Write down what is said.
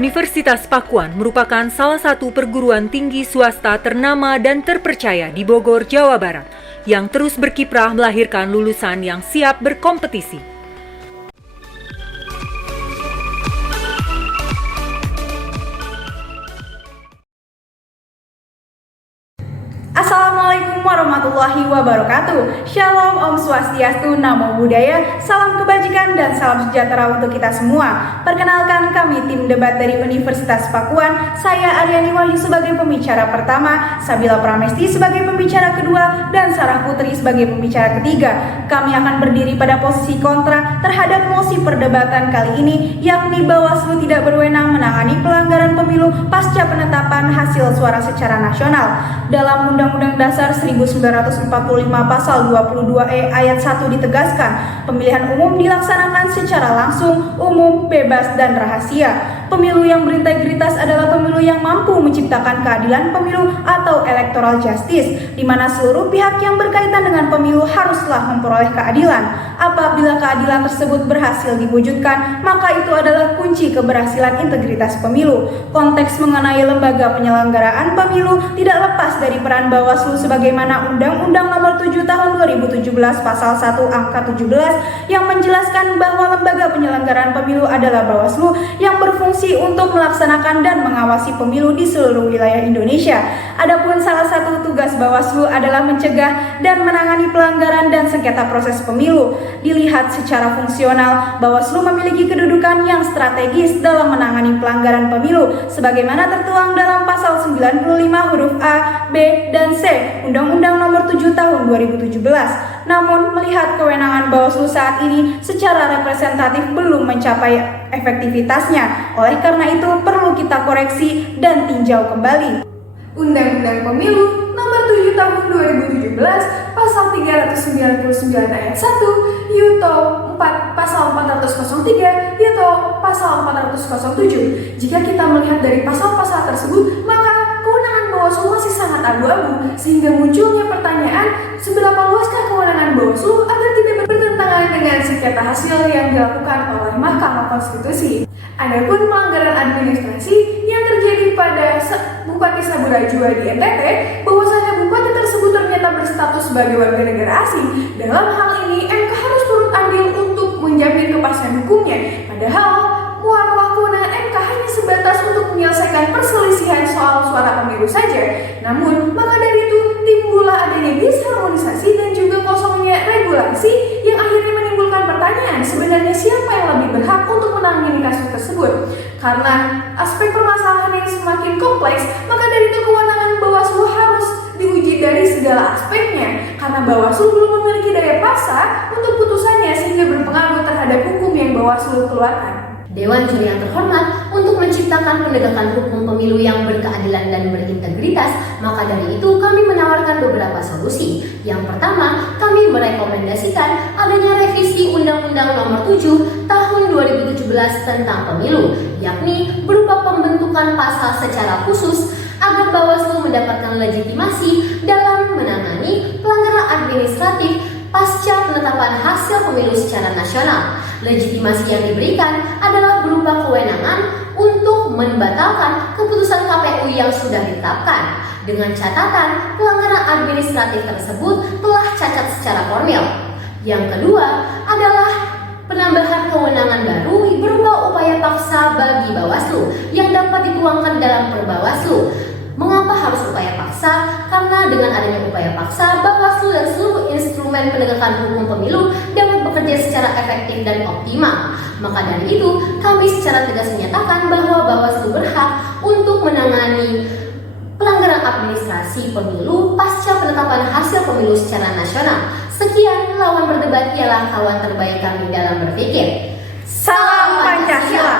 Universitas Pakuan merupakan salah satu perguruan tinggi swasta ternama dan terpercaya di Bogor, Jawa Barat, yang terus berkiprah melahirkan lulusan yang siap berkompetisi. Assalamualaikum warahmatullahi wabarakatuh. Shalom, Om Swastiastu, Namo Buddhaya, salam kebajikan dan salam sejahtera untuk kita semua. Perkenalkan, kami tim debat dari Universitas Pakuan. Saya Aryani Wahyu sebagai pembicara pertama, Sabila Pramesti sebagai pembicara kedua, dan Sarah Putri sebagai pembicara ketiga. Kami akan berdiri pada posisi kontra terhadap mosi perdebatan kali ini, yakni Bawaslu tidak berwenang menangani pelanggaran pemilu pasca penetapan hasil suara secara nasional. Dalam Undang-Undang Dasar 1945 Pasal 22E ayat 1 ditegaskan, pemilihan umum dilaksanakan secara langsung, umum, bebas, dan rahasia. Pemilu yang berintegritas adalah pemilu yang mampu menciptakan keadilan pemilu atau electoral justice, di mana seluruh pihak yang berkaitan dengan pemilu haruslah memperoleh keadilan. Apabila keadilan tersebut berhasil diwujudkan, maka itu adalah kunci keberhasilan integritas pemilu. Konteks mengenai lembaga penyelenggaraan pemilu tidak lepas dari peran Bawaslu sebagaimana Undang-Undang Nomor 7 Tahun 2017 Pasal 1 Angka 17 yang menjelaskan bahwa lembaga penyelenggaraan pemilu adalah Bawaslu yang berfungsi untuk melaksanakan dan mengawasi pemilu di seluruh wilayah Indonesia. Adapun salah satu tugas Bawaslu adalah mencegah dan menangani pelanggaran dan sengketa proses pemilu. Dilihat secara fungsional, Bawaslu memiliki kedudukan yang strategis dalam menangani pelanggaran pemilu sebagaimana tertuang dalam Pasal 95 huruf A, B, dan C Undang-Undang Nomor 7 Tahun 2017. Namun, melihat kewenangan Bawaslu saat ini secara representatif belum mencapai efektivitasnya. Oleh karena itu, perlu kita koreksi dan tinjau kembali. Undang-Undang Pemilu Nomor 7 Tahun 2017 Pasal 399 ayat 1 Yuto 4 Pasal 403 Yuto Pasal 407. Jika kita melihat dari pasal-pasal tersebut, maka kewenangan Bawaslu masih sangat abu-abu, sehingga munculnya pertanyaan, seberapa luaskah kewenangan Bawaslu agar tidak bertentangan dengan sengketa hasil yang dilakukan oleh Mahkamah Konstitusi. Adapun pelanggaran administrasi yang terjadi pada Bupati Saburajua di NTT, bahwasanya bupati tersebut ternyata berstatus sebagai warga negara asing. Dalam hal ini, MK harus turut andil untuk menjamin kepastian hukumnya. Padahal, marwah kewenangan MK hanya sebatas untuk menyelesaikan perselisihan soal suara pemilu saja. Namun, maka dari itu timbullah adanya disharmonisasi dan juga kosongnya regulasi yang akhirnya menimbulkan pertanyaan, sebenarnya siapa yang lebih berhak untuk menangani kasus tersebut? Karena aspek permasalahan yang semakin kompleks, maka dari itu kewenangan Bawaslu harus diuji dari segala aspeknya. Karena Bawaslu belum memiliki daya paksa untuk putusannya sehingga berpengaruh terhadap hukum yang Bawaslu keluarkan. Dewan Juri yang terhormat, untuk menciptakan penegakan hukum pemilu yang berkeadilan dan berintegritas, maka dari itu kami menawarkan beberapa solusi. Yang pertama, kami merekomendasikan adanya revisi Undang-Undang Nomor 7 Tahun 2017 tentang pemilu, yakni berupa pembentukan pasal secara khusus agar Bawaslu mendapatkan legitimasi dalam menangani pelanggaran administratif pasca penetapan hasil pemilu secara nasional. Legitimasi yang diberikan adalah berupa kewenangan untuk membatalkan keputusan KPU yang sudah ditetapkan, dengan catatan pelanggaran administratif tersebut telah cacat secara formil. Yang kedua adalah penambahan kewenangan baru berupa upaya paksa bagi Bawaslu yang dapat dituangkan dalam Perbawaslu. Mengapa harus upaya paksa? Karena dengan adanya upaya paksa, Bawaslu dan seluruh instrumen penegakan hukum pemilu dapat bekerja secara efektif dan optimal. Maka dari itu, kami secara tegas menyatakan bahwa Bawaslu berhak untuk menangani pelanggaran administrasi pemilu pasca penetapan hasil pemilu secara nasional. Sekian, lawan berdebat ialah kawan terbaik kami dalam berpikir. Salam Pancasila.